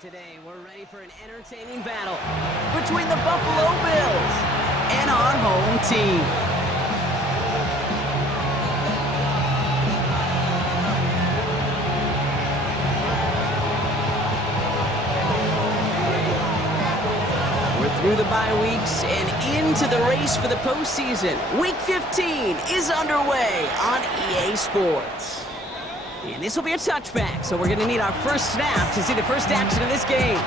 Today, we're ready for an entertaining battle between the Buffalo Bills and our home team. We're through the bye weeks and into the race for the postseason. Week 15 is underway on EA Sports. And this will be a touchback, so we're going to need our first snap to see the first action of this game.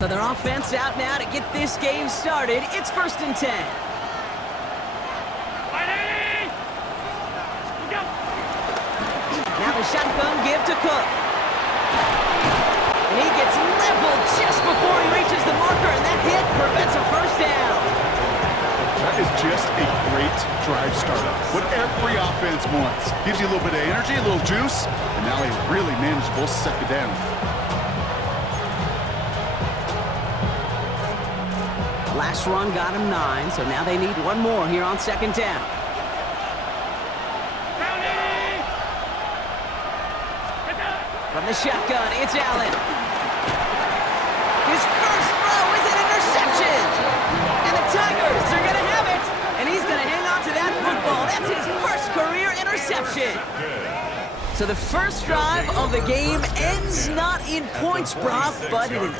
So their offense out now to get this game started. It's 1st and 10. Now the shotgun give to Cook. And he gets leveled just before he reaches the marker, and that hit prevents a first down. That is just a great drive starter. What every offense wants. Gives you a little bit of energy, a little juice, and now a really manageable second down. Last run got him 9, so now they need one more here on 2nd down. From the shotgun, it's Allen. His first throw is an interception. And the Tigers are going to have it. And he's going to hang on to that football. That's his first career interception. So the first drive of the game ends not in points, Brock, but in an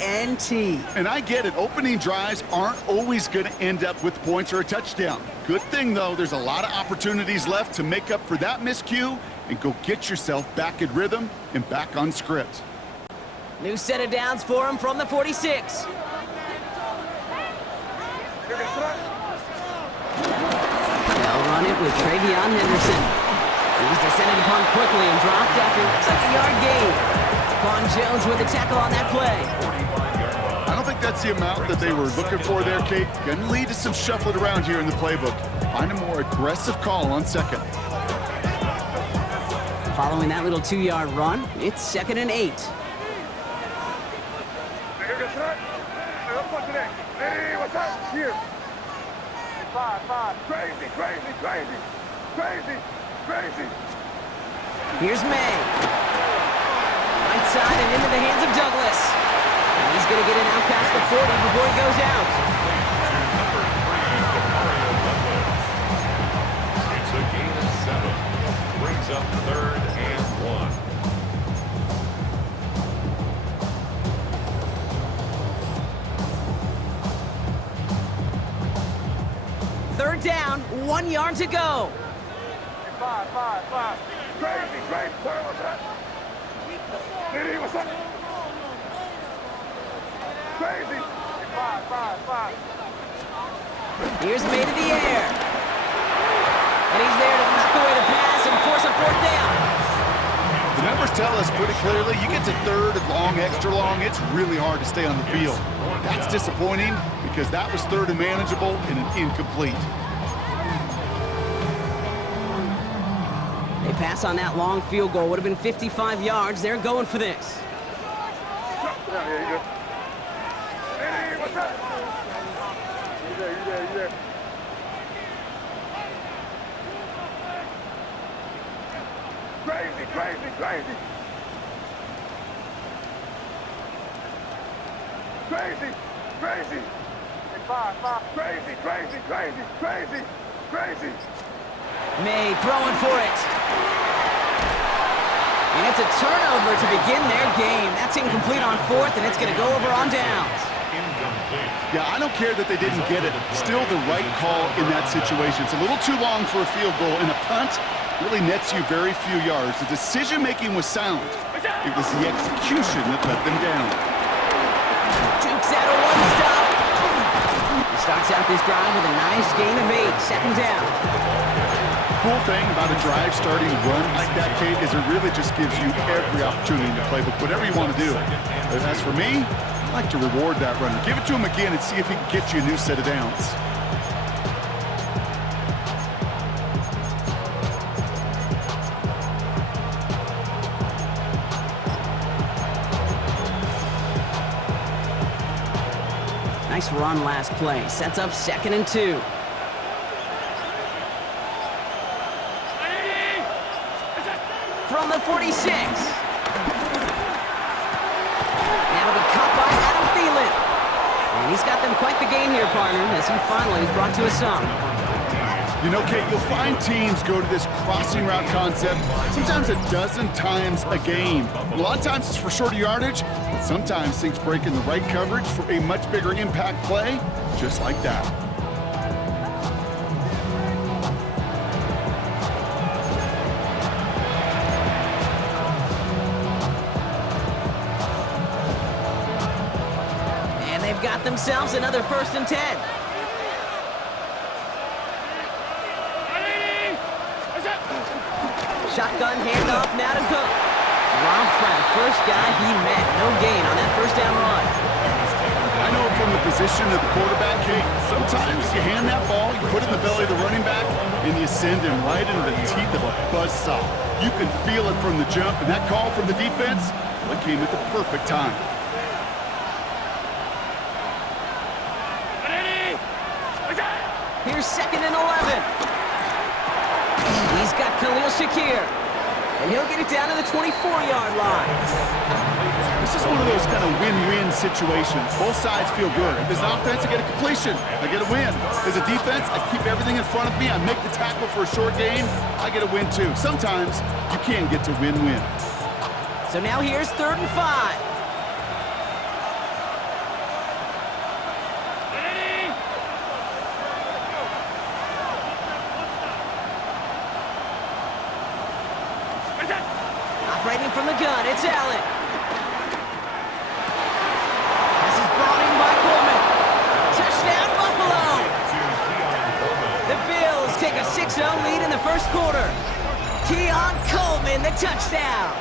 INT. And I get it. Opening drives aren't always going to end up with points or a touchdown. Good thing, though, there's a lot of opportunities left to make up for that miscue and go get yourself back in rhythm and back on script. New set of downs for him from the 46. They'll run it with Travion Henderson. He's descended upon quickly and dropped after looks like a yard gain. Quan Jones with the tackle on that play. I don't think that's the amount that they were looking for there, Kate. Going to lead to some shuffling around here in the playbook. Find a more aggressive call on 2nd. Following that little 2-yard run, it's 2nd and 8. Hey, what's up? Here. 5. Crazy. Here's May. Right side and into the hands of Douglas. And he's going to get it out past the 40 before he goes out. It's a gain of 7. Brings up 3rd and 1. 3rd down, 1 yard to go. 5. Crazy. What's up? Diddy, what's up? Crazy. 5. Here's May to the air. And he's there to knock away the pass and force a 4th down. The numbers tell us pretty clearly, you get to 3rd and long, extra long, it's really hard to stay on the field. That's disappointing because that was 3rd and manageable and an incomplete. They pass on that long field goal. Would have been 55 yards. They're going for this. Yeah, you good. Hey, what's up? You there. Crazy. 5. Crazy. May throwing for it. And it's a turnover to begin their game. That's incomplete on 4th, and it's going to go over on downs. Incomplete. Yeah, I don't care that they didn't get it. Still the right call in that situation. It's a little too long for a field goal, and a punt really nets you very few yards. The decision-making was sound. It was the execution that let them down. Dukes out a 1-stop. He starts out this drive with a nice gain of 8. 2nd down. Cool thing about a drive starting run like that, Kate, is it really just gives you every opportunity in the playbook, whatever you want to do. As for me, I like to reward that runner. Give it to him again and see if he can get you a new set of downs. Nice run last play. Sets up 2nd and 2. From the 46. Now to be caught by Adam Thielen. And he's got them quite the gain here, partner, as he finally is brought to a stop. You know, Kate, you'll find teams go to this crossing route concept sometimes a dozen times a game. A lot of times it's for shorter yardage, but sometimes things break in the right coverage for a much bigger impact play, just like that. And they've got themselves another 1st and 10. Shotgun handoff now to Cook. Dropped by the first guy he met. No gain on that 1st down run. I know from the position of the quarterback, Kate, sometimes you hand that ball, you put it in the belly of the running back, and you send him right into the teeth of a buzzsaw. You can feel it from the jump, and that call from the defense, well, it came at the perfect time. Here's 2nd and 11. He's got Khalil Shakir, and he'll get it down to the 24-yard line. This is one of those kind of win-win situations. Both sides feel good. As an offense, I get a completion. I get a win. As a defense, I keep everything in front of me. I make the tackle for a short gain. I get a win, too. Sometimes you can get to win-win. So now here's 3rd and 5. Operating from the gun, it's Allen. This is brought in by Coleman. Touchdown, Buffalo! The Bills take a 6-0 lead in the 1st quarter. Keon Coleman, the touchdown.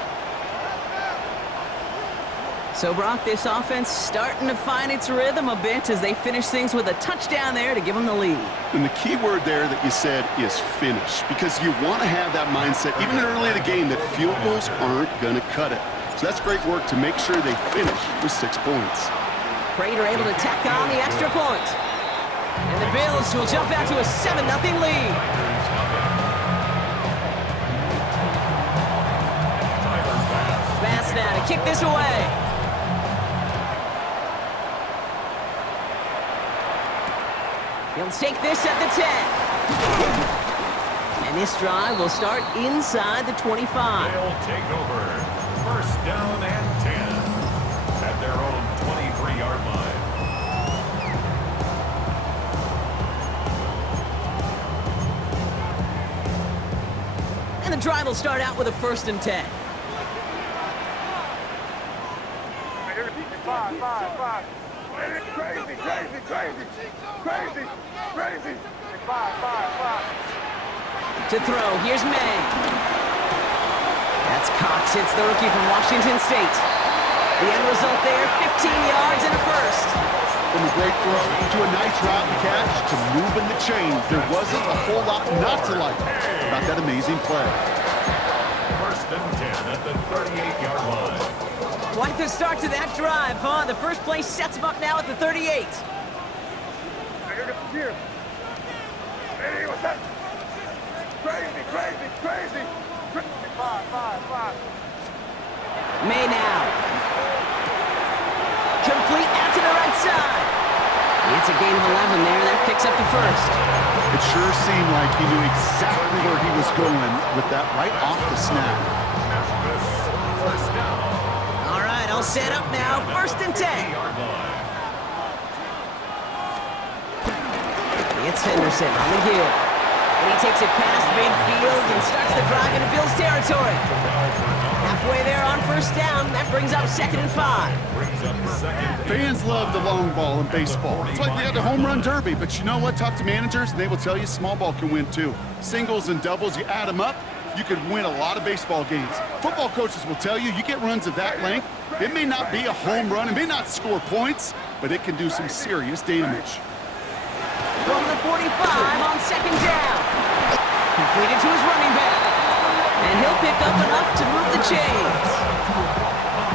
So, Brock, this offense starting to find its rhythm a bit as they finish things with a touchdown there to give them the lead. And the key word there that you said is finish, because you want to have that mindset, even early in the game, that field goals aren't going to cut it. So that's great work to make sure they finish with 6 points. Prater able to tack on the extra point. And the Bills will jump out to a 7-0 lead. Bass now to kick this away. He'll take this at the 10. And this drive will start inside the 25. They'll take over. 1st down and 10 at their own 23-yard line. And the drive will start out with a 1st and 10. 5. Crazy. 5. To throw, here's May. That's Cox. It's the rookie from Washington State. The end result there, 15 yards and a 1st. From a great throw to a nice route and catch to moving the chains, there wasn't a whole lot not to like about that amazing play. 1st and 10 at the 38-yard line. Quite the start to that drive, huh? The first play sets him up now at the 38. Here. Hey, what's that? Crazy. 5. May now. Complete out to the right side. It's a gain of 11 there. That picks up the 1st. It sure seemed like he knew exactly where he was going with that right off the snap. 1st down. All right, all set up now. 1st and 10. It's Henderson on the give. And he takes it past midfield and starts the drive into Bills territory. Halfway there on 1st down. That brings up 2nd and 5. Fans love the long ball in baseball. It's like they had the home run derby, but you know what? Talk to managers, and they will tell you small ball can win too. Singles and doubles, you add them up, you could win a lot of baseball games. Football coaches will tell you get runs of that length. It may not be a home run, it may not score points, but it can do some serious damage. From the 45 on 2nd down. Completed to his running back. And he'll pick up enough to move the chains.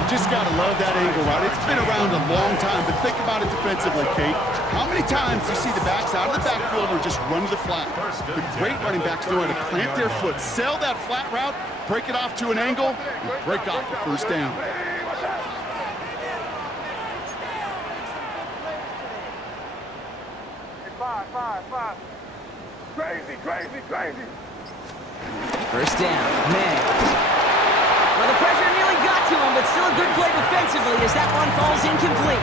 You just got to love that angle route. It's been around a long time, but think about it defensively, Kate. How many times do you see the backs out of the backfield or just run to the flat? The great running backs know how to plant their foot, sell that flat route, break it off to an angle, and break off the first down. Five. Crazy. First down, May. Well, the pressure nearly got to him, but still a good play defensively as that one falls incomplete.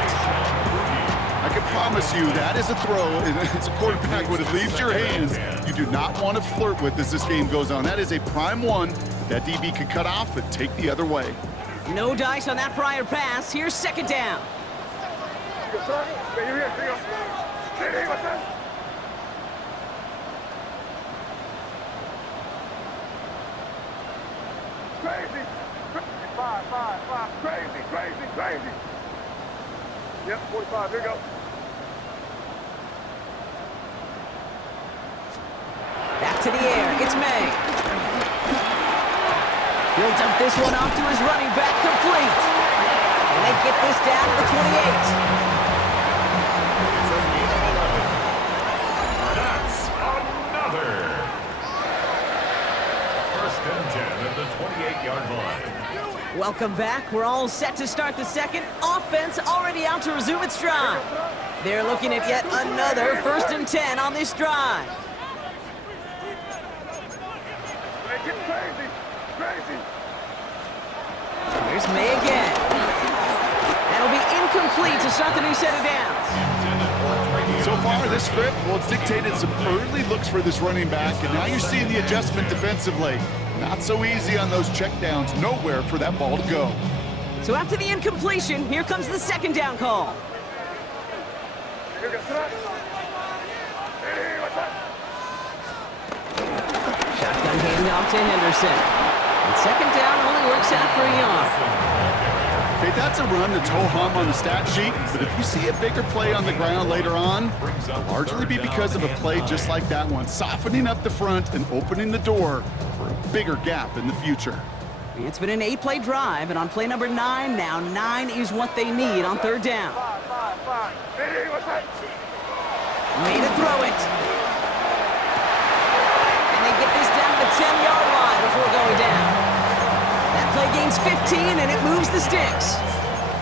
I can promise you that is a throw, and as a quarterback, when it leaves your hands, you do not want to flirt with as this game goes on. That is a prime one that DB could cut off and take the other way. No dice on that prior pass. Here's second down. Crazy. Five. Crazy. Yep, 45. Here we go. Back to the air. It's May. He'll dump this one off to his running back, complete. And they get this down to the 28. That's another. First and 10 at the 28-yard line. Welcome back. We're all set to start the second. Offense already out to resume its drive. They're looking at yet another first and 10 on this drive. Crazy. Here's May again. That'll be incomplete to start the new set of downs. So far, this script, well, it's dictated some early looks for this running back, and now you're seeing the adjustment defensively. Not so easy on those checkdowns. Nowhere for that ball to go. So after the incompletion, here comes the second down call. Shotgun handoff to Henderson. And second down only works out for a yard. Okay, that's a run that's ho-hum on the stat sheet, but if you see a bigger play on the ground later on, it'll largely be because of a play just like that one, softening up the front and opening the door for a bigger gap in the future. It's been an 8-play drive, and on play number 9 now, 9 is what they need on third down. Five. Made to throw it. And they get this down to the 10-yard line before going down. That play gains 15, and it moves the sticks.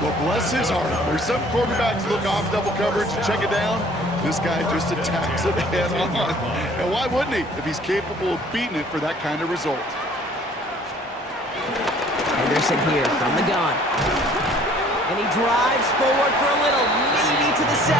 Well, bless his heart. There's some quarterbacks look off double coverage and check it down. This guy just attacks it head on. And why wouldn't he if he's capable of beating it for that kind of result? Henderson here from the gun. And he drives forward for a little, maybe to the 7.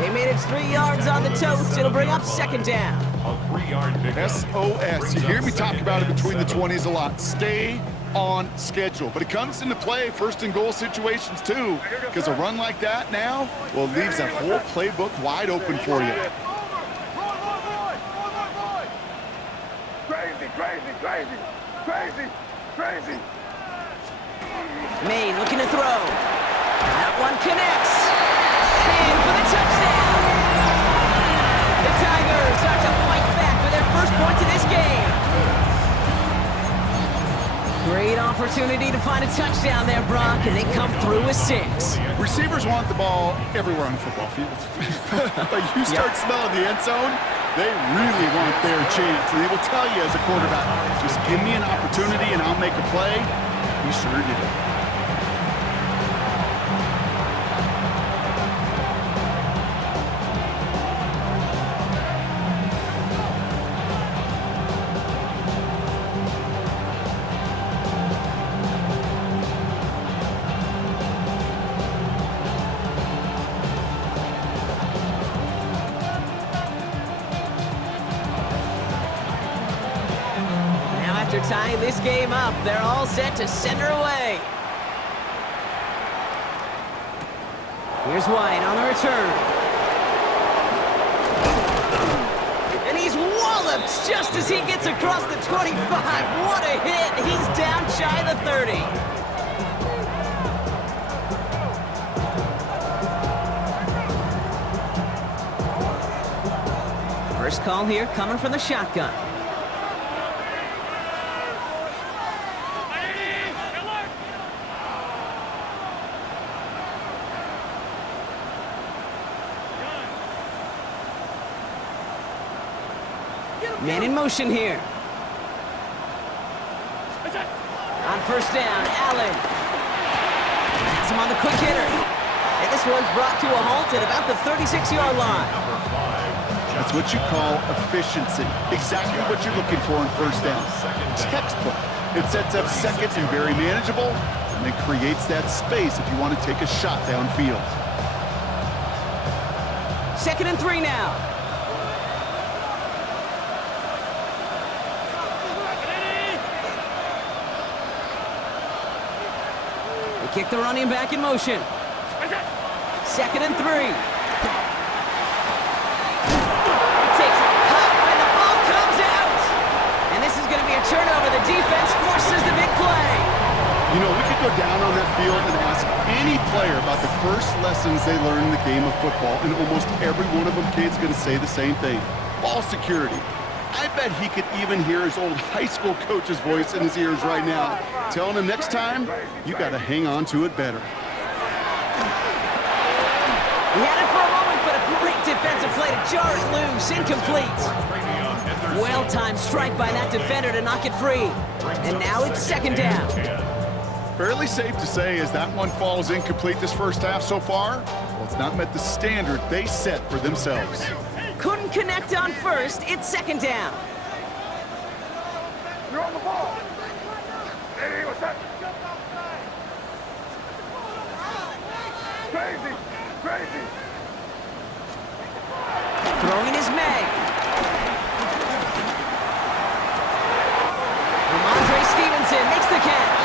They made it 3 yards on the toast. It'll bring up second down. A 3-yard pickup. SOS. You hear me talk about it between the 20s a lot. Stay on schedule. But it comes into play first and goal situations too, because a run like that now, well, leaves that whole playbook wide open for you. Crazy. May looking to throw. That one connects. And in for the touchdown. The Tigers start to fight back with their first points in this game. Great opportunity to find a touchdown there, Brock, and they come through with 6. Receivers want the ball everywhere on the football field. But you start smelling the end zone, they really want their chance. And they will tell you as a quarterback, just give me an opportunity and I'll make a play. He sure did. After tying this game up, they're all set to send her away. Here's White on the return. And he's walloped just as he gets across the 25. What a hit. He's down shy of the 30. First call here coming from the shotgun. Man in motion here. On first down, Allen. Has him on the quick hitter. And this one's brought to a halt at about the 36-yard line. That's what you call efficiency. Exactly what you're looking for in first down. Textbook. It sets up second and very manageable, and it creates that space if you want to take a shot downfield. 2nd and 3 now. They kick the running back in motion. 2nd and 3. Turnover, the defense forces the big play. You know, we could go down on that field and ask any player about the first lessons they learned in the game of football, and almost every one of them kids going to say the same thing. Ball security. I bet he could even hear his old high school coach's voice in his ears right now, telling him next time, you got to hang on to it better. He had it for a moment, but a great defensive play to jar it loose, incomplete. Well-timed strike by that defender to knock it free. And now it's 2nd down. Fairly safe to say as that one falls incomplete this first half so far, well, it's not met the standard they set for themselves. Couldn't connect on first. It's 2nd down. You're on the ball. Hey, what's that? Crazy. Crazy. Throwing is May. Makes the catch.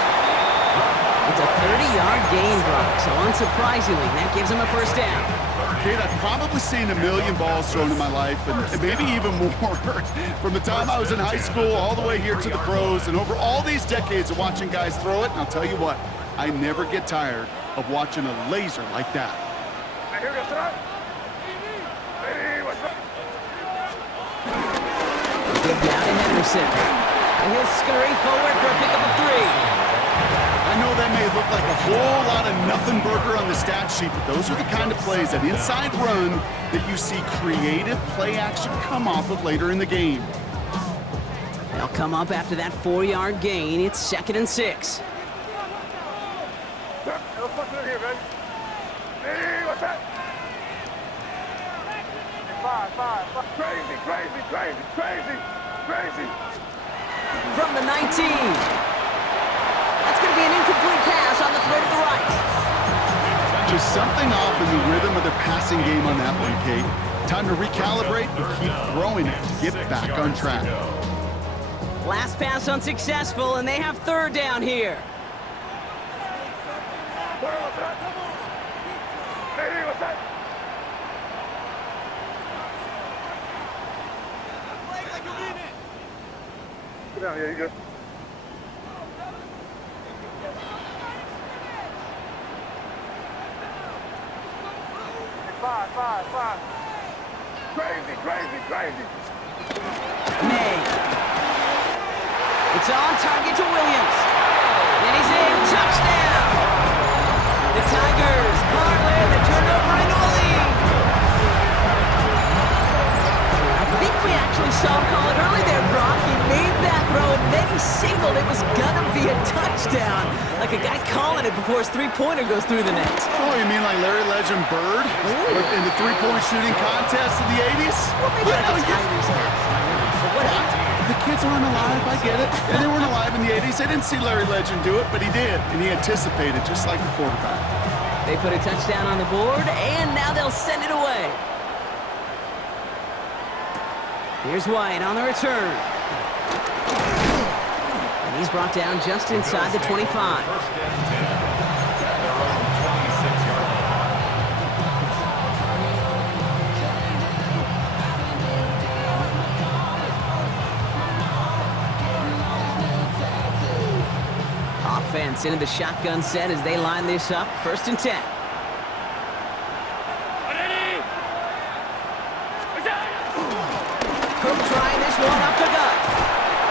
It's a 30-yard gain block, so unsurprisingly, that gives him a first down. Kate, I've probably seen a million balls thrown in my life, and maybe even more. From the time I was in high school all the way here to the pros, and over all these decades of watching guys throw it, and I'll tell you what, I never get tired of watching a laser like that. Hey, here we go, hey, what's up? Give now to Henderson. And he'll scurry forward for a pickup of 3. I know that may look like a whole lot of nothing burger on the stat sheet, but those are the kind of plays, that inside run, that you see creative play action come off of later in the game. They'll come up after that 4-yard gain. It's 2nd and 6. Let's put it here, man. Hey, what's that? 5. Crazy, crazy, crazy, crazy, crazy. From the 19. That's going to be an incomplete pass on the throw to the right. Just something off in the rhythm of the passing game on that one, Kate. Time to recalibrate and keep throwing it to get back on track. Last pass unsuccessful, and they have 3rd down here. What's that? Hey, what's that? Sit down, yeah, you good. Five. Crazy. May. It's on target to Williams. And he's in. Touchdown! The Tigers parlay the turnover into a lead. I think we actually saw him call it early there, Brock. He made that throw, and then he signaled it was gonna be a touchdown. Like a guy calling it before his three-pointer goes through the net. Oh, you mean like Larry Legend Bird? In the three-point shooting contest in the 80s? Well, maybe like a Tigers match. But whatever. The kids aren't alive, I get it. And they weren't alive in the 80s. They didn't see Larry Legend do it, but he did. And he anticipated, just like the quarterback. They put a touchdown on the board, and now they'll send it away. Here's White on the return. And he's brought down just inside the 25. Offense into the shotgun set as they line this up. 1st and 10. Cook trying this one up the gut.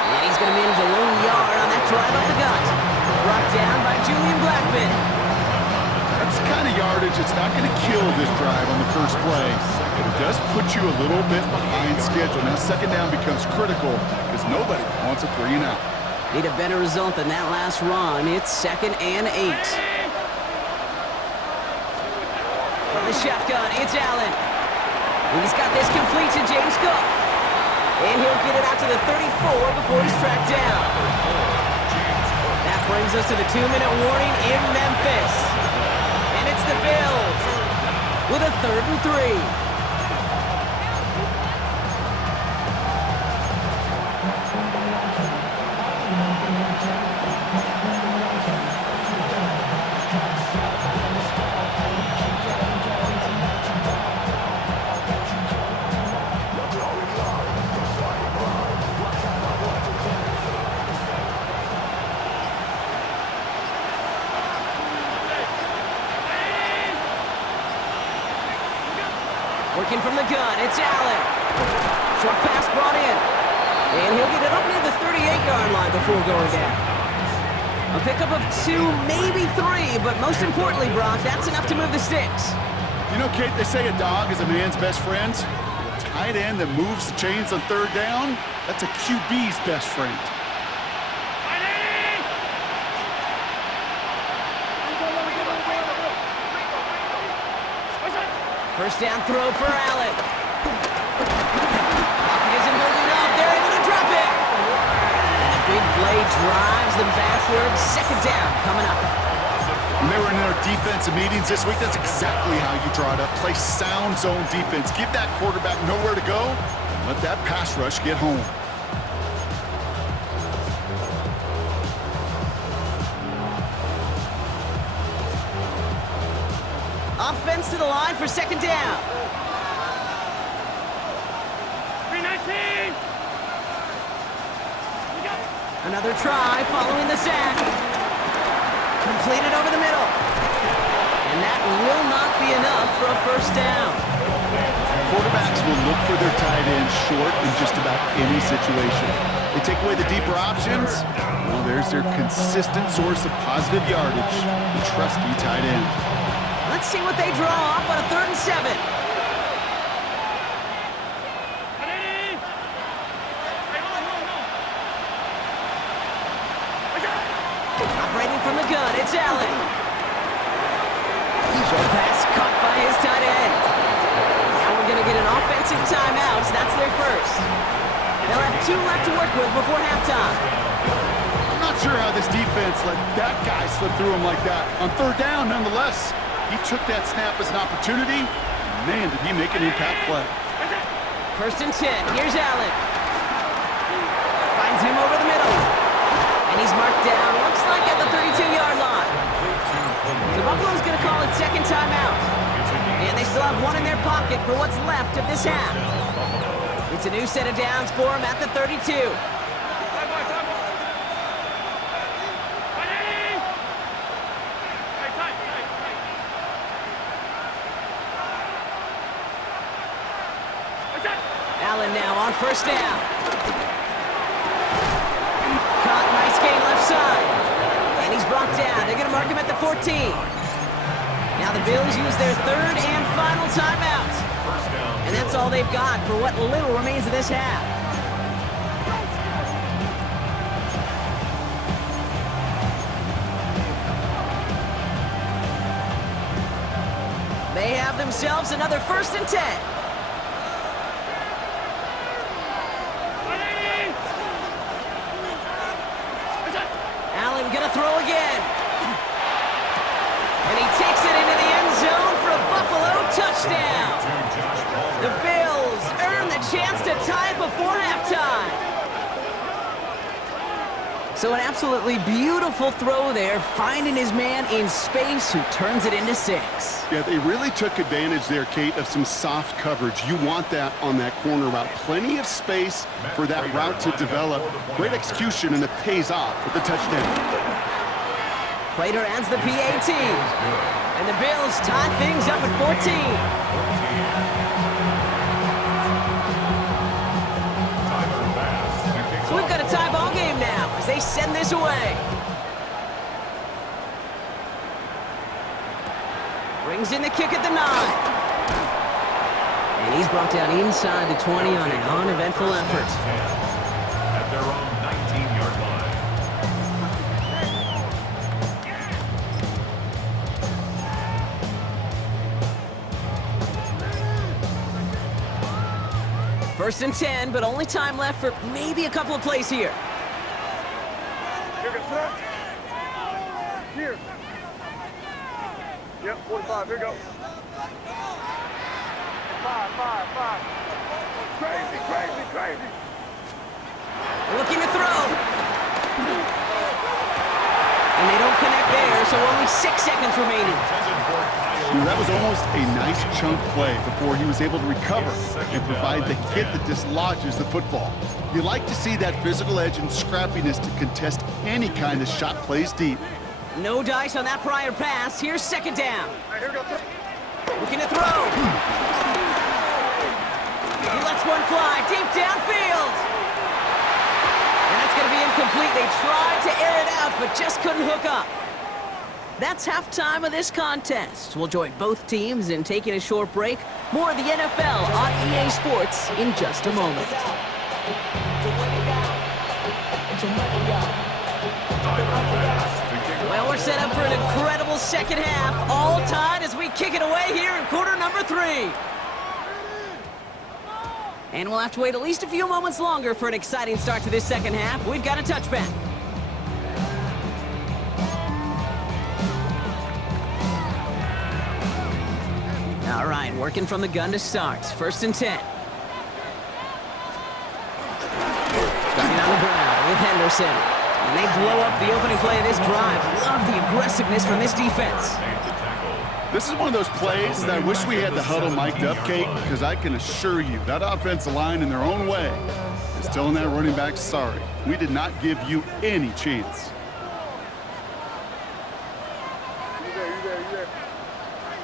And he's going to manage a lone yard on that drive up the gut. Brought down by Julian Blackman. That's the kind of yardage that's not going to kill this drive on the first play. It does put you a little bit behind schedule. Now, second down becomes critical because nobody wants a 3 and out. Need a better result than that last run. It's 2nd and 8. From the shotgun, it's Allen. He's got this complete to James Cook. And he'll get it out to the 34 before he's tracked down. That brings us to the 2-minute warning in Memphis. And it's the Bills with a 3rd and 3. Working from the gun, it's Allen. Short pass brought in. And he'll get it up near the 38-yard line before going down. A pickup of 2, maybe 3, but most importantly, Brock, that's enough to move the sticks. You know, Kate, they say a dog is a man's best friend. A tight end that moves the chains on 3rd down, that's a QB's best friend. First down throw for Allen. Pocket isn't holding up. They're able to drop it. And a big play drives them backwards. 2nd down coming up. When they were in their defensive meetings this week, that's exactly how you draw it up. Play sound zone defense. Give that quarterback nowhere to go. And let that pass rush get home. Offense to the line for 2nd down. 319. Another try following the sack. Completed over the middle. And that will not be enough for a 1st down. Quarterbacks will look for their tight end short in just about any situation. They take away the deeper options. Well, there's their consistent source of positive yardage, the trusty tight end. Let's see what they draw up on a 3rd and 7. Operating from the gun, it's Allen. Short pass caught by his tight end. Now we're going to get an offensive timeout. That's their first. They'll have 2 left to work with before halftime. I'm not sure how this defense let that guy slip through him like that. On 3rd down, nonetheless. He took that snap as an opportunity. Man, did he make an impact play. 1st and 10. Here's Allen. Finds him over the middle. And he's marked down, looks like at the 32-yard line. So Buffalo's going to call it 2nd timeout. And they still have 1 in their pocket for what's left of this half. It's a new set of downs for him at the 32. Allen now on 1st down. Caught, nice gain left side. And he's brought down. They're going to mark him at the 14. Now the Bills use their 3rd and final timeout. And that's all they've got for what little remains of this half. They have themselves another 1st and 10. Gonna throw again. And he takes it into the end zone for a Buffalo touchdown. The Bills earn the chance to tie it before halftime. So an absolutely beautiful throw there, finding his man in space who turns it into 6. Yeah, they really took advantage there, Kate, of some soft coverage. You want that on that corner route. Plenty of space for that route to develop. Great execution, and it pays off with the touchdown. Prater adds the PAT. And the Bills tie things up at 14. So we've got a tie ball game now as they send this away. Brings in the kick at the 9. And he's brought down inside the 20 on an uneventful effort. At their own 19-yard line. First and 10, but only time left for maybe a couple of plays here. Here, get set. Here. Yep, 45. Here you go. 5. Crazy. Looking to throw. And they don't connect there, so only 6 seconds remaining. That was almost a nice chunk play before he was able to recover and provide the hit that dislodges the football. You like to see that physical edge and scrappiness to contest any kind of shot plays deep. No dice on that prior pass. Here's second down. Here we go. Looking to throw. He lets one fly deep downfield. And that's going to be incomplete. They tried to air it out, but just couldn't hook up. That's halftime of this contest. We'll join both teams in taking a short break. More of the NFL on EA Sports in just a moment. Well, we're set up for an incredible second half. All tied as we kick it away here in quarter number 3. And we'll have to wait at least a few moments longer for an exciting start to this second half. We've got a touchback. All right, working from the gun to start. First and 10. Starting on the ground with Henderson. And they blow up the opening play of this drive. Love the aggressiveness from this defense. This is one of those plays that I wish we had the huddle mic'd up, Kate, because I can assure you that offensive line in their own way is telling that running back, sorry, we did not give you any chance. You there.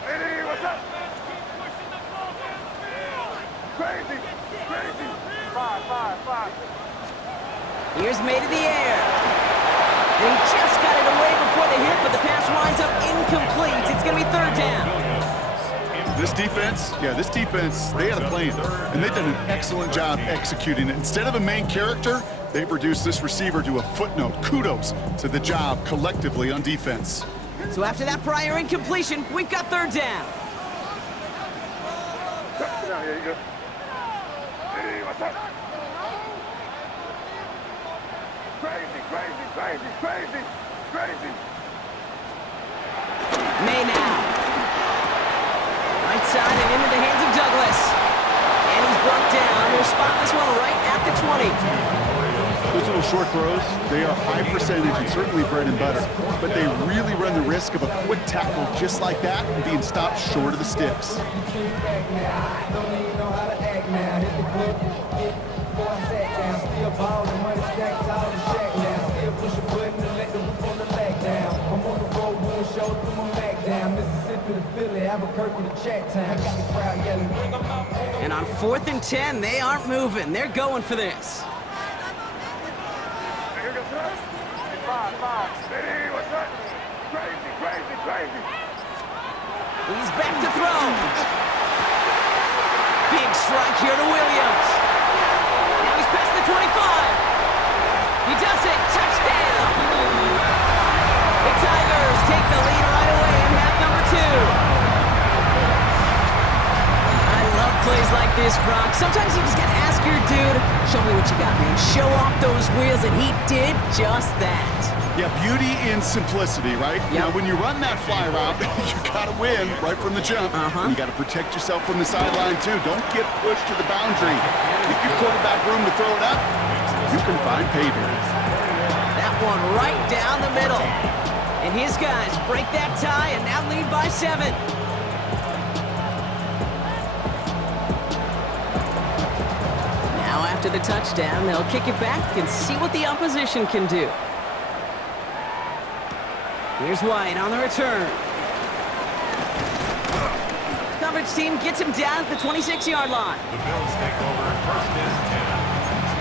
Hey, what's up? Crazy. 5. Here's made in the air. And he just got it away before the hit, but the pass winds up incomplete. It's going to be third down. This defense, they had a plan, and they've done an excellent job executing it. Instead of a main character, they've reduced this receiver to a footnote. Kudos to the job collectively on defense. So after that prior incompletion, we've got third down. Sit down, here you go. Hey, what's up? Crazy. May now. Right side and into the hands of Douglas. And he's brought down. We'll spot this one right at the 20. Those little short throws, they are high percentage and certainly bread and butter, but they really run the risk of a quick tackle just like that and being stopped short of the sticks. And on 4th and 10, they aren't moving. They're going for this. Here goes that. 5. Hey, what's up? Crazy. He's back to throw. Big strike here to Williams. Now he's past the 25. He does it. Touchdown. The Tigers take the lead right away in half number 2. I love plays like this, Brock. Sometimes you just gotta ask your dude, show me what you got, man. Show off those wheels, and he did just that. Yeah, beauty in simplicity, right? Yep. Now, when you run that fly route, you gotta win right from the jump. And you gotta protect yourself from the sideline, too. Don't get pushed to the boundary. Give your quarterback room to throw it up. You can find pay dirt. That one right down the middle. And his guys break that tie and now lead by 7. Now after the touchdown, they'll kick it back and see what the opposition can do. Here's White on the return. Coverage team gets him down at the 26-yard line. The Bills take over first and 10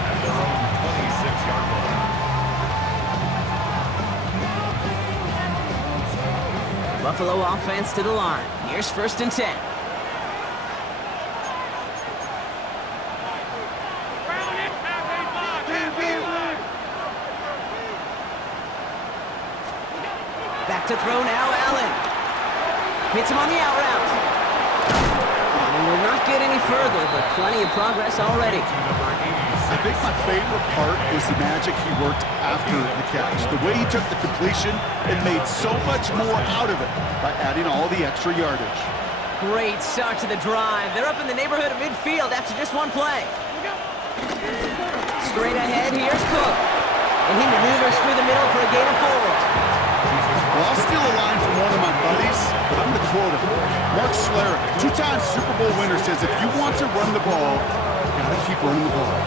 at their own 26-yard line. Buffalo offense to the line. Here's first and 10. Back to throw now, Allen. Hits him on the out route. And will not get any further, but plenty of progress already. I think my favorite part was the magic he worked after the catch. The way he took the completion and made so much more out of it by adding all the extra yardage. Great start to the drive. They're up in the neighborhood of midfield after just one play. Straight ahead, here's Cook. And he maneuvers through the middle for a gain of 4. Well, I'll steal a line from one of my buddies, but I'm going to quote him. Mark Schlereth, two-time Super Bowl winner, says if you want to run the ball, you got to keep running the ball.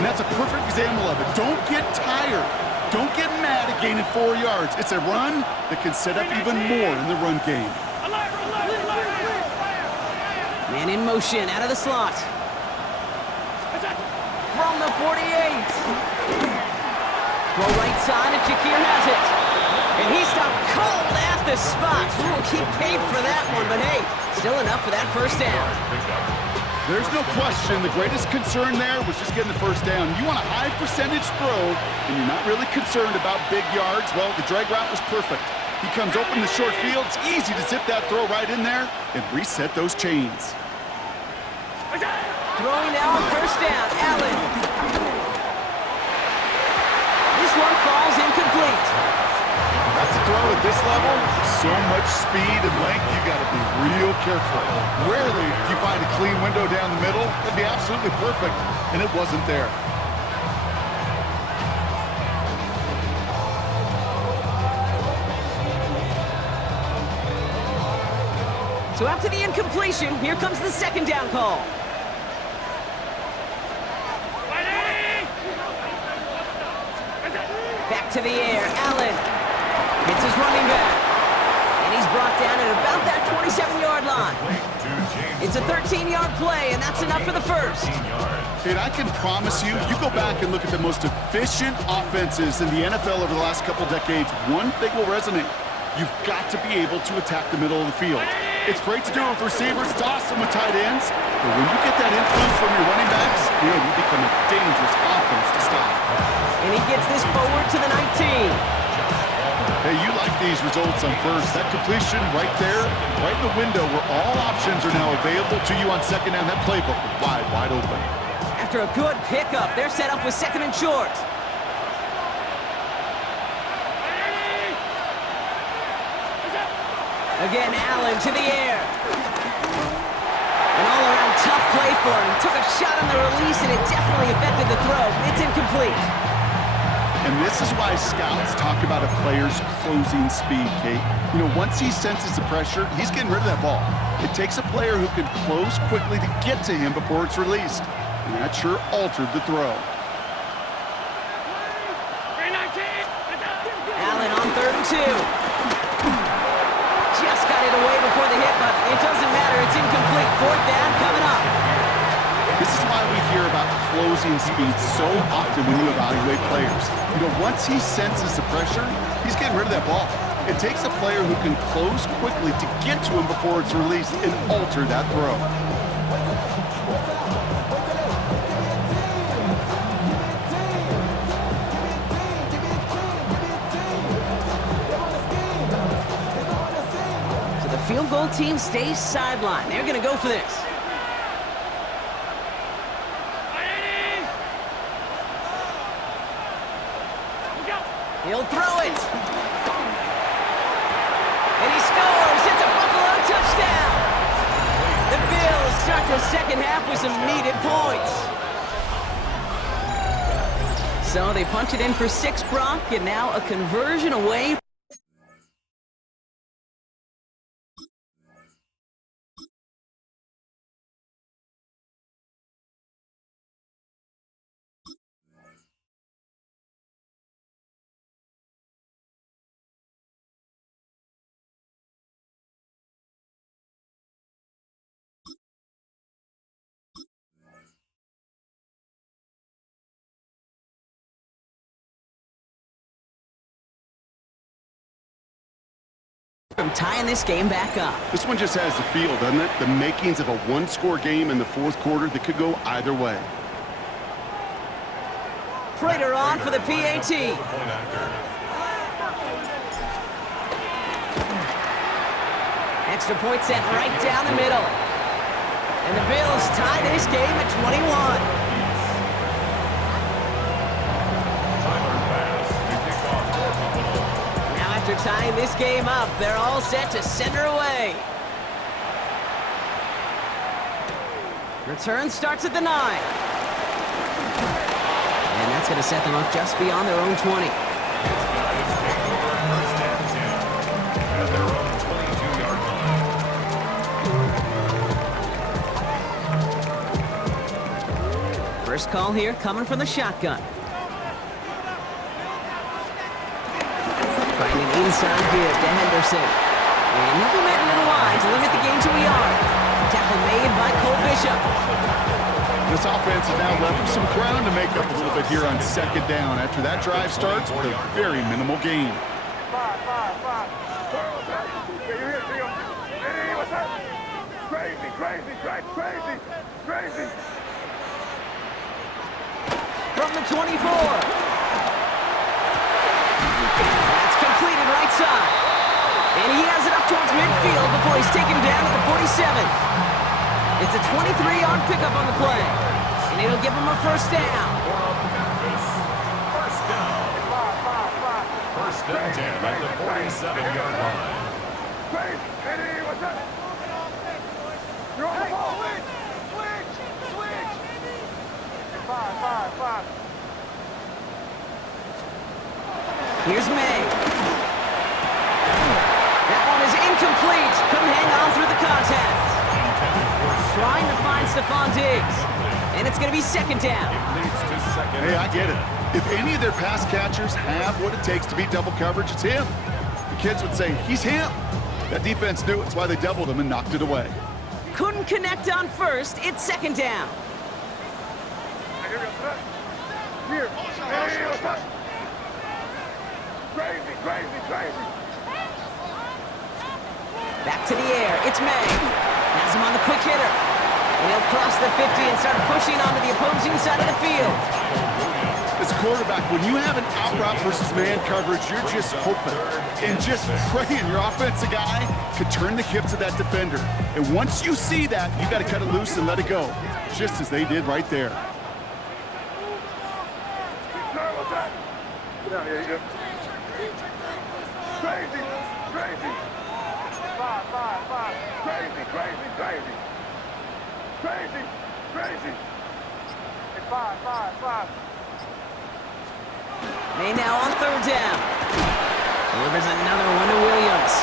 And that's a perfect example of it. Don't get tired. Don't get mad at gaining 4 yards. It's a run that can set up even more in the run game. Man in motion, out of the slot. From the 48. Throw right side, and Shakir has it. And he stopped cold at the spot. Ooh, he paid for that one, but hey, still enough for that first down. There's no question the greatest concern there was just getting the first down. You want a high percentage throw, and you're not really concerned about big yards. Well, the drag route was perfect. He comes open the short field. It's easy to zip that throw right in there and reset those chains. Throwing now on first down, Allen. This one falls incomplete. That's a throw at this level. So much speed and length, you got to be real careful. Rarely do you find a clean window down the middle. It'd be absolutely perfect, and it wasn't there. So after the incompletion, here comes the second down call. Back to the air, Allen. Hits his running back. And he's brought down at about that 27-yard line. It's a 13-yard play, and that's enough for the first. And I can promise you, you go back and look at the most efficient offenses in the NFL over the last couple decades, one thing will resonate. You've got to be able to attack the middle of the field. It's great to do it with receivers, toss them with tight ends, but when you get that influence from your running backs, you become a dangerous offense to stop. And he gets this forward to the 19. Hey, you like these results on first. That completion right there, right in the window where all options are now available to you on second down. That playbook wide open. After a good pickup, they're set up with second and short. Again, Allen to the air. An all-around tough play for him. He took a shot on the release, and it definitely affected the throw. It's incomplete. And this is why scouts talk about a player's closing speed, Kate. You know, once he senses the pressure, he's getting rid of that ball. It takes a player who can close quickly to get to him before it's released. And that sure altered the throw. Allen on 3rd and 2. Just got it away before the hit, but it doesn't matter. It's incomplete. 4th down coming up. This is why we hear about closing speed so often when you evaluate players. You know, once he senses the pressure, he's getting rid of that ball. It takes a player who can close quickly to get to him before it's released and alter that throw. So the field goal team stays sidelined. They're going to go for this. He'll throw it. And he scores. It's a Buffalo touchdown. The Bills start the second half with some needed points. So they punch it in for 6, Brock, and now a conversion away. From tying this game back up. This one just has the feel, doesn't it? The makings of a one-score game in the 4th quarter that could go either way. Prater on for the PAT. extra point sent right down the middle. And the Bills tie this game at 21. Now after tying this game up, they're all set to send her away. Return starts at the 9. And that's going to set them up just beyond their own 20. First call here coming from the shotgun. Trying an inside give to Henderson. And he'll be met a little wide to limit the game to a yard. Tackle made by Cole Bishop. This offense is now left with some ground to make up a little bit here on second down after that drive starts with a very minimal gain. Five. Can you hear me? Hey, what's up? Crazy. From the 24. That's completed right side. And he has it up towards midfield before he's taken down at the 47. It's a 23-yard pickup on the play. And it'll give him a first down. First and 10 at the 47-yard line. Hey, what's up? You're on the ball. Switch. Five. Here's May. That one is incomplete. Couldn't hang on through the contact. Trying to find Stephon Diggs. And it's going to be second down. Hey, I get it. If any of their pass catchers have what it takes to beat double coverage, it's him. The kids would say, he's him. That defense knew it's why they doubled him and knocked it away. Couldn't connect on first. It's second down. Here. Hey, what's up? Crazy. Back to the air. It's May. Has him on the quick hitter. And he'll cross the 50 and start pushing onto the opposing side of the field. As a quarterback, when you have an out route versus man coverage, you're just hoping and just praying your offensive guy could turn the hips of that defender. And once you see that, you got to cut it loose and let it go, just as they did right there. What's that? Get down here, you go. Crazy. Five. Crazy. Hey, five. May now on third down. Delivers another one to Williams.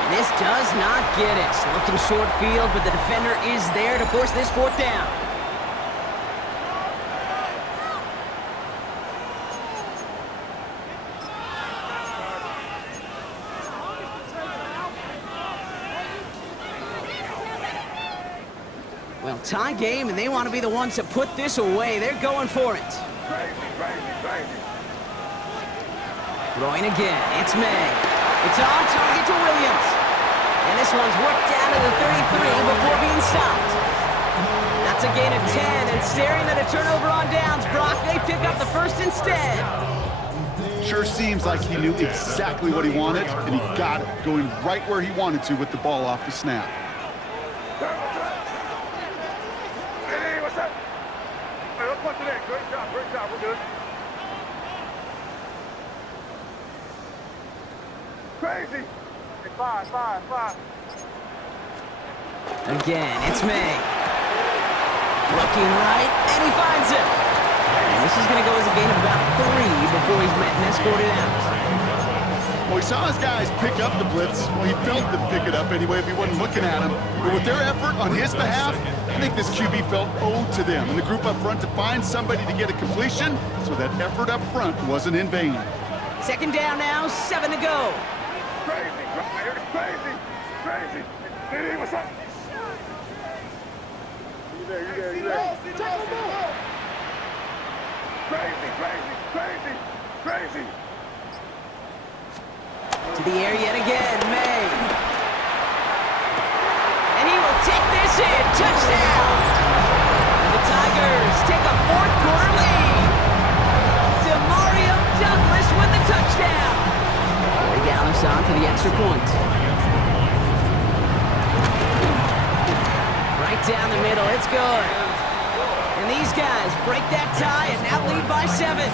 And this does not get it. Looking short field, but the defender is there to force this fourth down. Well, tie game, and they want to be the ones to put this away. They're going for it. Crazy. Throwing again. It's May. It's on target to Williams. And this one's worked down to the 33 before being stopped. That's a gain of 10, and staring at a turnover on downs, Brock, they pick up the first instead. Sure seems like he knew exactly what he wanted, and he got it, going right where he wanted to with the ball off the snap. Hey, what's up? Hey, let's punch it in. Great job. We're good. Crazy. Hey, five. Again, it's May. Looking right, and he finds him. And this is going to go as a gain of about 3 before he's met and escorted out. Well, he saw his guys pick up the blitz. Well, he felt them pick it up anyway if he wasn't looking at him. But with their effort on his behalf, I think this QB felt owed to them and the group up front to find somebody to get a completion, so that effort up front wasn't in vain. Second down now, 7 to go. Crazy. Hey, what's up? You there. Crazy. To the air yet again, May. And he will take this in. Touchdown! The Tigers take a fourth-quarter lead. DeMario Douglas with the touchdown. Dallas on for the extra point. it's good. And these guys break that tie and now lead by 7. 28.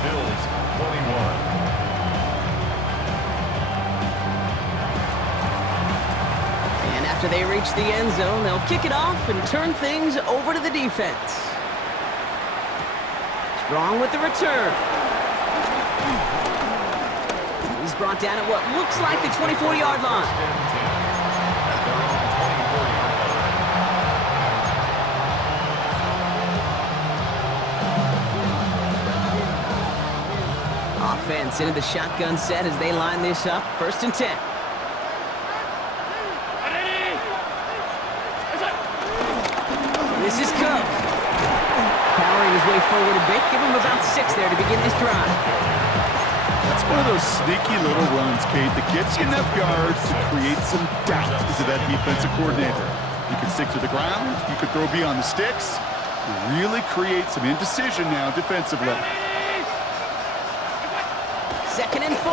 Bills 21. After they reach the end zone, they'll kick it off and turn things over to the defense. Strong with the return. He's brought down at what looks like the 24-yard line. Offense into the shotgun set as they line this up. 1st and 10. This is Cook. Powering his way forward a bit. Give him about 6 there to begin this drive. That's one of those sneaky little runs, Kate, that gets you enough yards to create some doubt into that defensive coordinator. You can stick to the ground. You could throw beyond the sticks. You really create some indecision now defensively. 2nd and 4.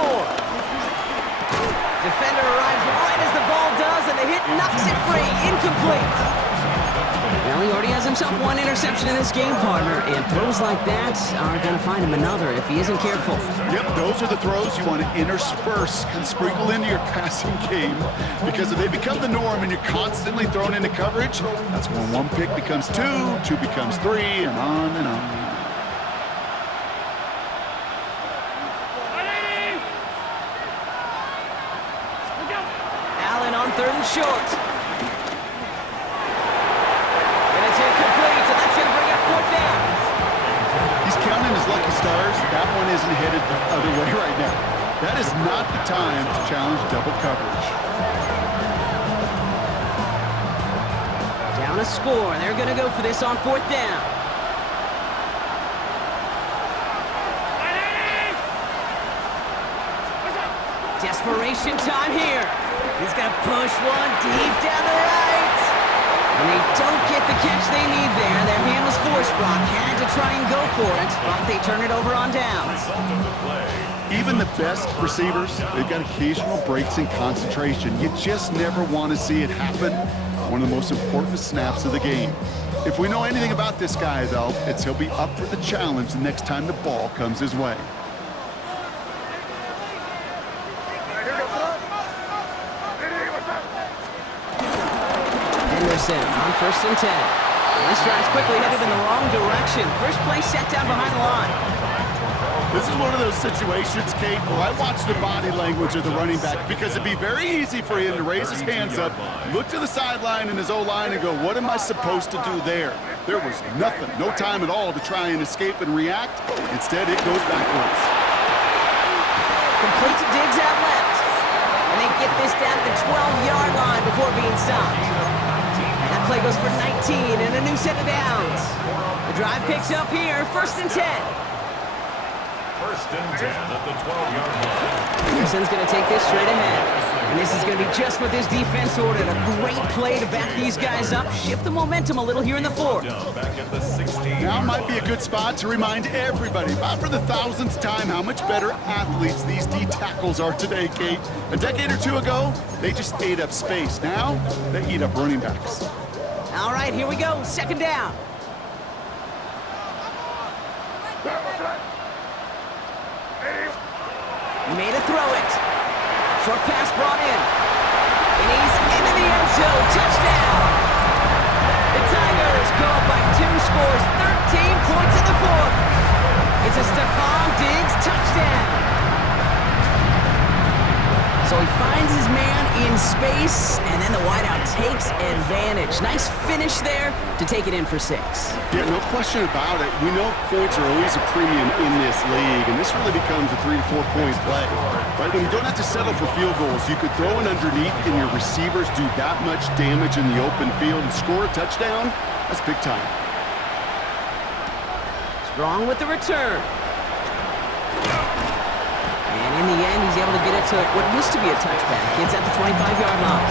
Defender arrives right as the ball does, and the hit knocks it free. Incomplete. Well, he already has himself 1 interception in this game, partner, and throws like that are going to find him another if he isn't careful. Yep, those are the throws you want to intersperse and sprinkle into your passing game, because if they become the norm and you're constantly thrown into coverage, that's when 1 pick becomes 2, 2 becomes 3, and on and on. Allen on 3rd and short. Incomplete, and that's going to bring up 4th down. He's counting his lucky stars. That one isn't headed the other way right now. That is not the time to challenge double coverage. Down a score. They're going to go for this on 4th down. Desperation time here. He's going to push one deep down the right. And they don't get the catch they need there. Their hand was forced. Brock had to try and go for it, but they turn it over on downs. Even the best receivers, they've got occasional breaks in concentration. You just never want to see it happen. One of the most important snaps of the game. If we know anything about this guy, though, it's he'll be up for the challenge the next time the ball comes his way. On 1st and 10. This drive's quickly headed in the wrong direction. First play set down behind the line. This is one of those situations, Kate, where I watch the body language of the running back, because it'd be very easy for him to raise his hands up, look to the sideline in his O-line and go, what am I supposed to do there? There was nothing, no time at all to try and escape and react. Instead, it goes backwards. Complete to Diggs out left. And they get this down to the 12-yard line before being stopped. That play goes for 19 and a new set of downs. The drive picks up here, 1st and 10. 1st and 10 at the 12-yard line. Anderson's going to take this straight ahead. And this is going to be just what this defense ordered. A great play to back these guys up, shift the momentum a little here in the 4th. Back at the 16. Now might be a good spot to remind everybody, about for the 1000th time, how much better athletes these D tackles are today, Kate. A decade or 2 ago, they just ate up space. Now, they eat up running backs. All right, here we go. 2nd down. Made a throw it. Short pass brought in. And he's into the end zone. Touchdown! The Tigers go up by 2 scores, 13 points in the 4th. It's a Stephon Diggs touchdown. So he finds his man in space, and then the wideout takes advantage. Nice finish there to take it in for 6. Yeah, no question about it. We know points are always a premium in this league, and this really becomes a 3 to 4 point play. Right? When you don't have to settle for field goals, you could throw it underneath, and your receivers do that much damage in the open field and score a touchdown. That's big time. Strong with the return. And in the end, he's able to get it to what used to be a touchback. It's at the 25-yard line.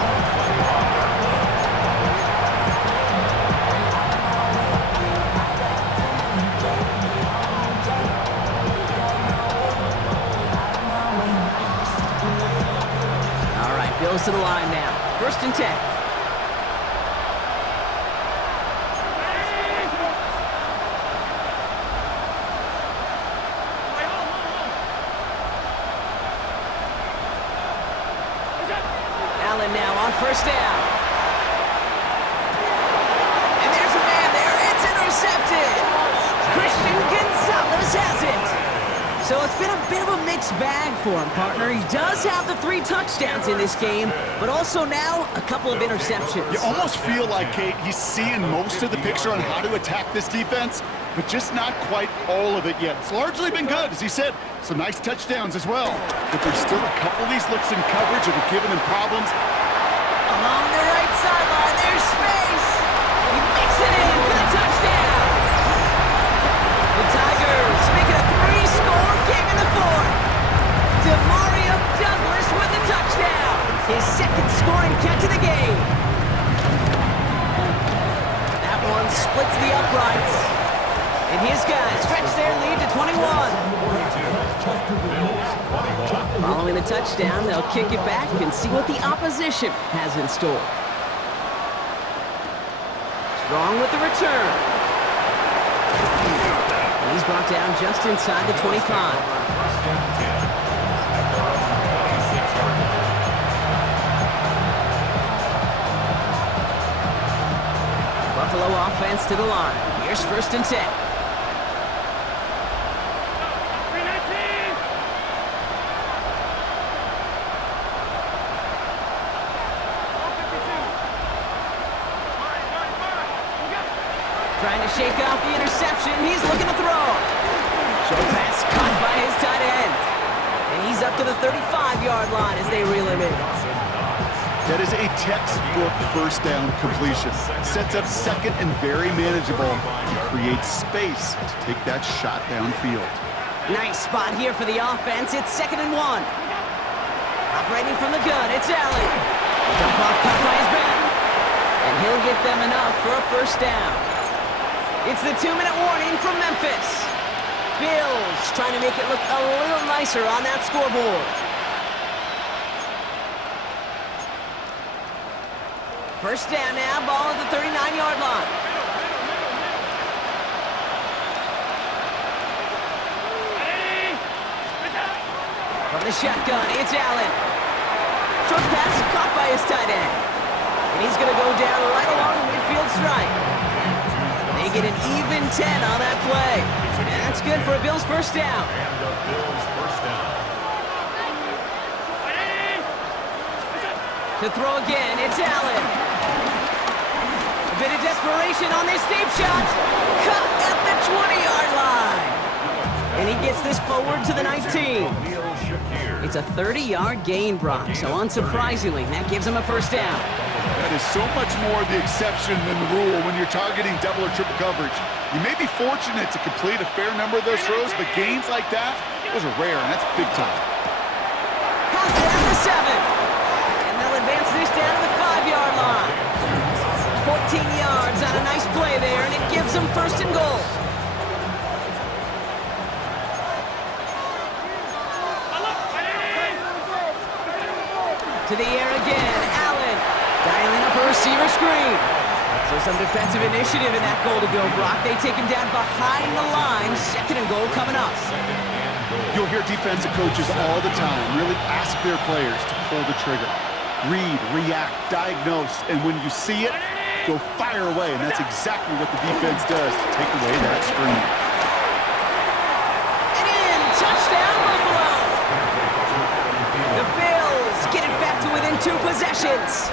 All right, Bills to the line now. 1st and 10. Allen now on first down. And there's a man there. It's intercepted. Christian Gonzalez has it. So it's been a bit of a mixed bag for him, partner. He does have the 3 touchdowns in this game, but also now a couple of interceptions. You almost feel like, Kate, he's seeing most of the picture on how to attack this defense, but just not quite all of it yet. It's largely been good, as he said. Some nice touchdowns as well. But there's still a couple of these looks in coverage that are giving him problems. Along the right sideline, there's space. He makes it in for the touchdown. The Tigers make it a 3-score game in the 4th. Demario Douglas with the touchdown. His second scoring catch of the game. That one splits the uprights. And his guys stretch their lead to 21. Following the touchdown, they'll kick it back and see what the opposition has in store. Strong with the return. And he's brought down just inside the 25. Buffalo offense to the line. Here's 1st and 10. Trying to shake off the interception. He's looking to throw. Short pass caught by his tight end. And he's up to the 35-yard line as they reel him in. That is a textbook first down completion. Sets up second and very manageable. And creates space to take that shot downfield. Nice spot here for the offense. It's 2nd and 1. Operating from the gun, it's Allen. Jump off cut by his back. And he'll get them enough for a first down. It's the 2-minute warning from Memphis. Bills trying to make it look a little nicer on that scoreboard. First down now, ball at the 39-yard line. From the shotgun, it's Allen. Short pass caught by his tight end. And he's going to go down right along the midfield stripe. They get an even 10 on that play. And that's good for a Bills first down. To throw again, it's Allen. A bit of desperation on this deep shot. Cut at the 20-yard line. And he gets this forward to the 19. It's a 30-yard gain, Brock. So unsurprisingly, that gives him a first down. That is so much more the exception than the rule when you're targeting double or triple coverage. You may be fortunate to complete a fair number of those throws, but gains like that, those are rare, and that's big time. Has it at the 7. And they'll advance this down to the 5-yard line. 14 yards on a nice play there, and it gives them first and goal. To the air again, Allen. Dialing up a receiver screen. So some defensive initiative in that goal to go, Brock. They take him down behind the line. 2nd and goal coming up. You'll hear defensive coaches all the time really ask their players to pull the trigger. Read, react, diagnose, and when you see it, go fire away. And that's exactly what the defense does to take away that screen. And in, touchdown Buffalo. The Bills get it back to within 2 possessions.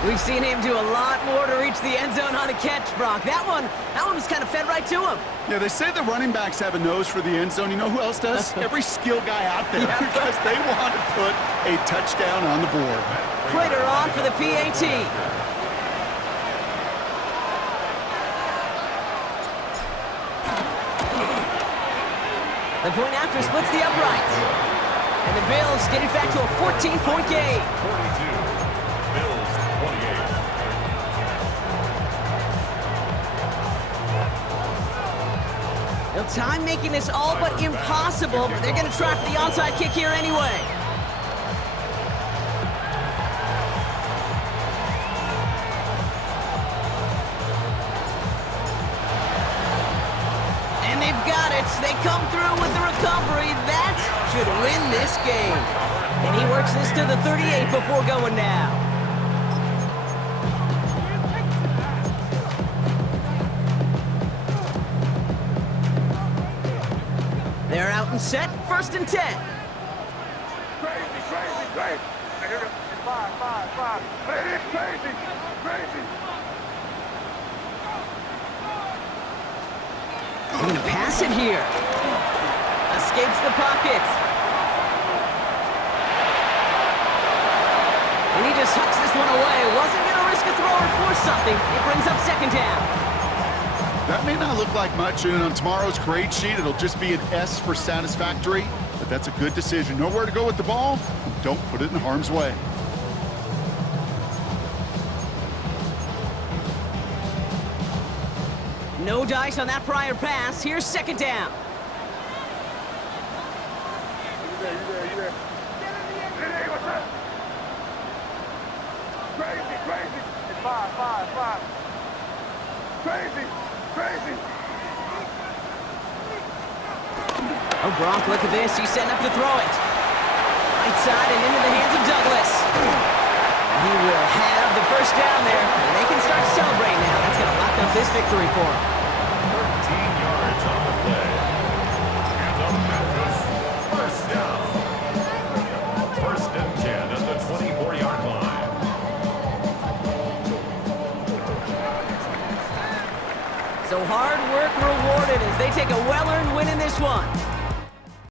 We've seen him do a lot more to reach the end zone on a catch, Brock. That one was kind of fed right to him. Yeah, they say the running backs have a nose for the end zone. You know who else does? Every skill guy out there, because they want to put a touchdown on the board. Prater on for the PAT. The point after splits the uprights. And the Bills get it back to a 14-point game. 42. Bills 28. Well, time making this all but impossible, but they're going to try for the onside kick here anyway. And they They've got it. They come through with the recovery. That should win this game. And he works this to the 38 before going down. They're out and set. 1st and 10. Crazy, crazy, crazy. Five. Crazy, crazy. They're going to pass it here. Escapes the pocket. And he just hucks this one away. Wasn't going to risk a throw or force something. It brings up 2nd down. That may not look like much, and on tomorrow's grade sheet, it'll just be an S for satisfactory, but that's a good decision. Know where to go with the ball, and don't put it in harm's way. No dice on that prior pass. Here's 2nd down. You there. Hey, what's up? Crazy. It's five. Crazy. Oh, Gronk, look at this. He's setting up to throw it. Right side and into the hands of Douglas. And he will have the 1st down there. And they can start celebrating now. That's going to lock up this victory for them. 13 yards on the play. And the Packers, 1st down. 1st and 10 at the 24-yard line. So hard work rewarded as they take a well-earned win in this one.